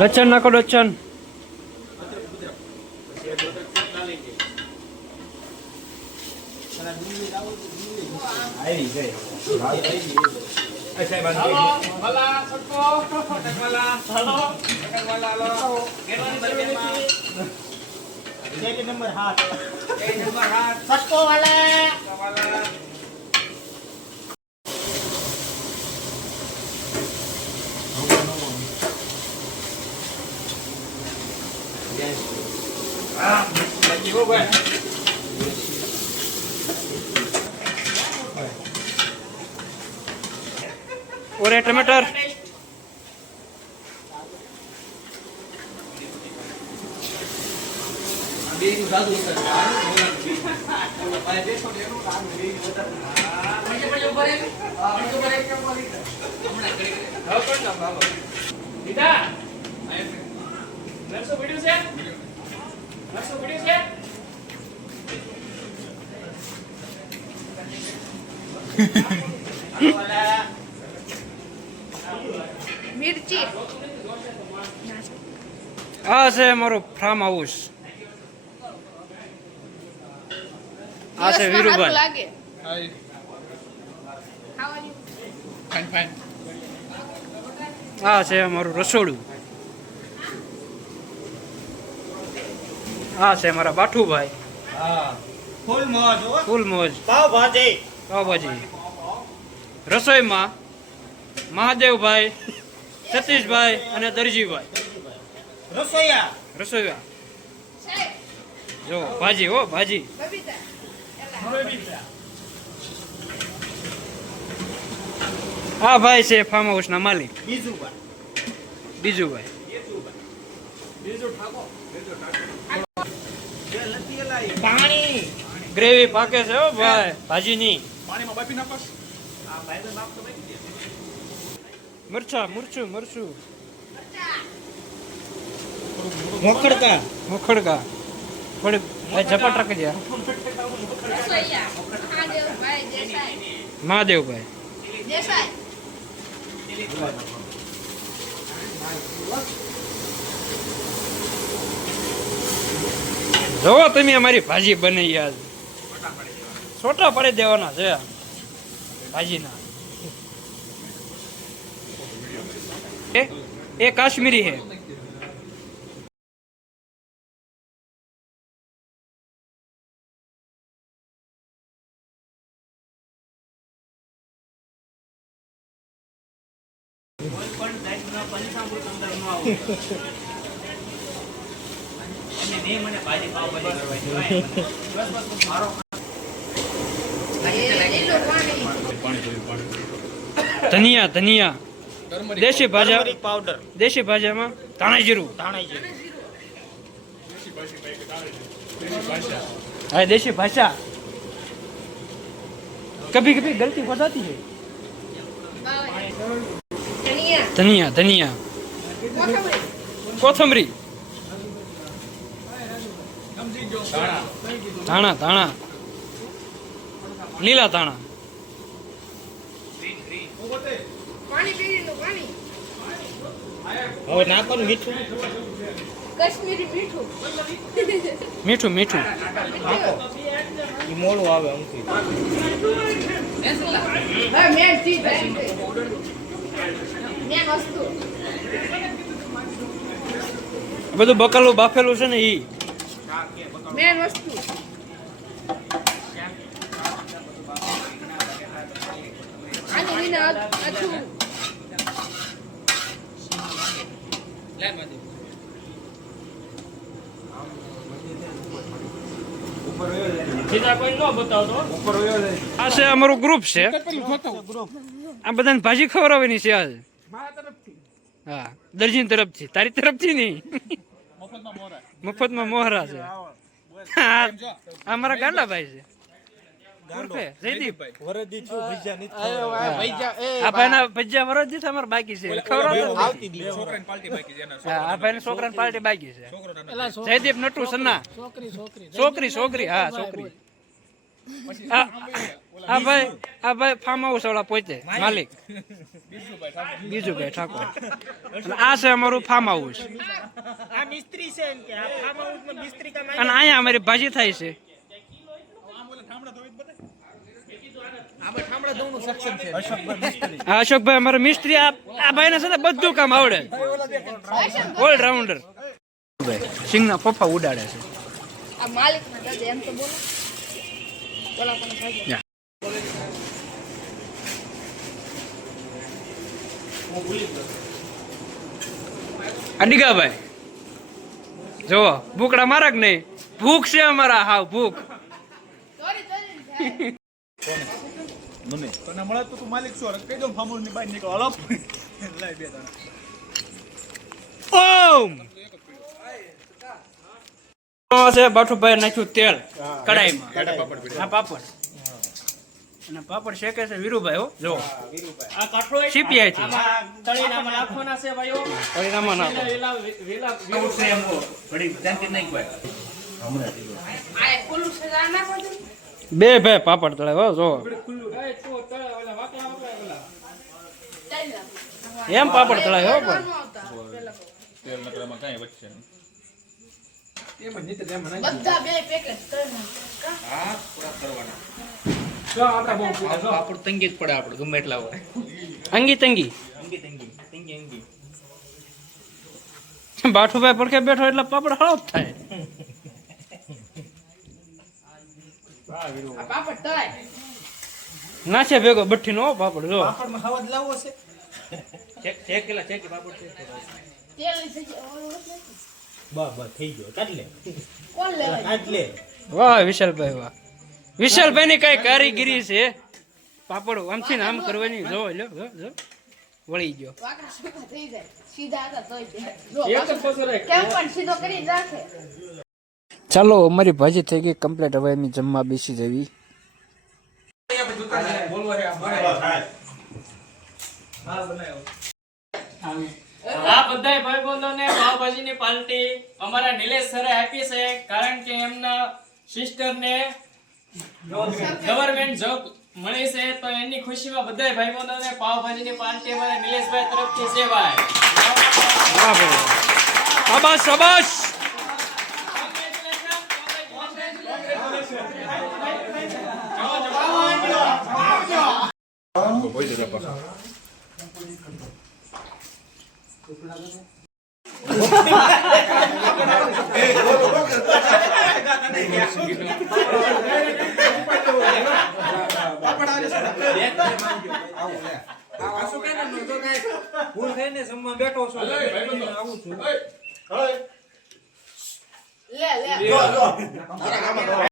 લચન નાખો લચન. नंबर हाथ सबको वाला और टमाटर. मिर्ची આ છે અમારું ફાર્મ હાઉસ. આ છે વીરુભાઈ. લાગે આ છે અમારું રસોડું. આ છે અમારા બાઠુભાઈ. फुल मौज हो ફૂલ મોજ. पाव भाजी પાવભાજી. રસોઈમાં મહાદેવભાઈ, સતીશભાઈ અને દરજીભાઈ रसोईया રસોઈયા. જો ભાજી હો ભાજી. આ ભાઈ છે ફાર્મ હાઉસ ના માલિક बीजू का બીજુભાઈ. पानी ગ્રેવી પાકે છે હો ભાઈ ભાજીની. મરચા મરચું મરચું मोखड़ का મોખડકા થોડી ભાઈ ઝપાટ રાખી દે. રસોઈયા મહાદેવભાઈ દેસાઈ મહાદેવભાઈ. દેસાઈ જોવો તમે અમારી ભાજી બની યાર. છોટા પાડી દેવાના છે ભાજીના. એ કાશ્મીરી હે. ધનિયા ધનિયા દેશી ભાજા. टर्मरिक पाउडर દેશી ભાજામાં ધાણા જીરું. धाना जीरा હા દેશી ભાષા કભી કભી ગલતી हो जाती है. ધનિયા ધનિયા ધનિયા કોથમરી ધાણા ધાણા લીલા ધાણા. પાણી પીવાનું પાણી હવે નાખવાનું મીઠું કાશ્મીરી મીઠું મીઠું મીઠું. ઈ મોળું આવે અમથી હા મેન ચીજ મેન વસ્તુ બધું બકાલું બાફેલું છે ને ઈ. મેન વસ્તુ આની વિના અછું આ છે અમારું ગ્રુપ છે. આ બધાને ભાજી ખવડાવવાની છે આજ. હા દરજીન તરફથી તારી તરફથી નહીં. મફતમાં મોહરા છે. આ અમારા ગાંડાભાઈ છે. જયદીપ વરદી છું બીજા નથી આ ભાઈના ભજીયા વરદી છે અમારે બાકી છે આવતી દી આ ભાઈને છોકરાની પાર્ટી બાકી છે. જયદીપ નટુ સન્ના છોકરી છોકરી હા છોકરી. આ ભાઈ ફાર્મ હાઉસ વાળા પોતે માલિક બીજુભાઈ ઠાકોર અને આ છે અમારું ફાર્મ હાઉસ આ મિસ્ત્રી છે એમ કે આ ફાર્મ હાઉસમાં મિસ્ત્રી કામ અને અહીંયા અમારી ભાજી થાય છે આ અશોકભાઈ અમારો મિસ્ત્રી આ ભાઈને છે ને બધું કામ આવડે ઓલરાઉન્ડર સિંગના પપ્પા ઉડાડે છે આ માલિક ના દાદા એમ તો બોલો બોલા કોને ખાઈ યા. અડીગાભાઈ જોવો ભૂકડા મારા કે નહીં ભૂખ છે અમારા હાવ ભૂખ ચોરી ચોરી મને તને મળે તો તું માલિક છો કહી દો ફામુલ ની બહાર નીકળો હલો લાઈ બે તને ઓમ છે બાઠુભાઈ નાખ્યું તેલ કડાઈમાં હા પાપડ અને પાપડ શેકે છે વીરુભાઈ હો જો આ કાઠો સીપીઆઈ થી તળીનામાં નાખવાના છે ભાઈઓ પરિણામમાં નાખો આ કોલું સજા ના પડે બે ભાઈ પાપડ તળે હો જો એમ પાપડ તળાય હો પણ તેલ નકરામાં કાંઈ વચ્ચે બધા બે પેકેટ પાપડ તંગી જ પડે આપણે ગમે એટલા હોય અંગી તંગી તંગી બાઠુભાઈ પડખે બેઠો એટલે પાપડ હળપ થાય આ પાપડ તળાય નાચે ભેગો બઠ્ઠી નો પાપડ જો પાપડમાં હવા જ લાવવો છે ચેક કેલા ચેક પાપડ છે તેલ ની સજા બસ થઈ ગયો કાઢ લે કોણ લેવા કાઢ લે વાહ વિશાલભાઈ વાહ વિશાલભાઈ ની કઈ કારીગરી છે પાપડ આમથી ને આમ કરવાની જો લ્યો જો વળી ગયો વાકડા સુકા થઈ જાય સીધા હતા તોય તે જો કેમ પણ સીધો કરી રાખે ચાલો અમારી ભાજી થઈ ગઈ કમ્પ્લીટ હવે અમે જમવા બેસી જવી આ બધા ભાઈબંધોને પાવભાજીની પાર્ટી અમારા નિલેશ સરે આપી છે કારણ કે એમના સિસ્ટરને ગવર્નમેન્ટ જોબ મળી છે તો એની ખુશીમાં બધા ભાઈબંધોને પાવભાજીની પાર્ટી અમારા નિલેશભાઈ તરફથી છે ભાઈ વાહ ભાઈ શાબાશ શાબાશ હું થઈને જમવા બેઠો છું આવું છું લે લે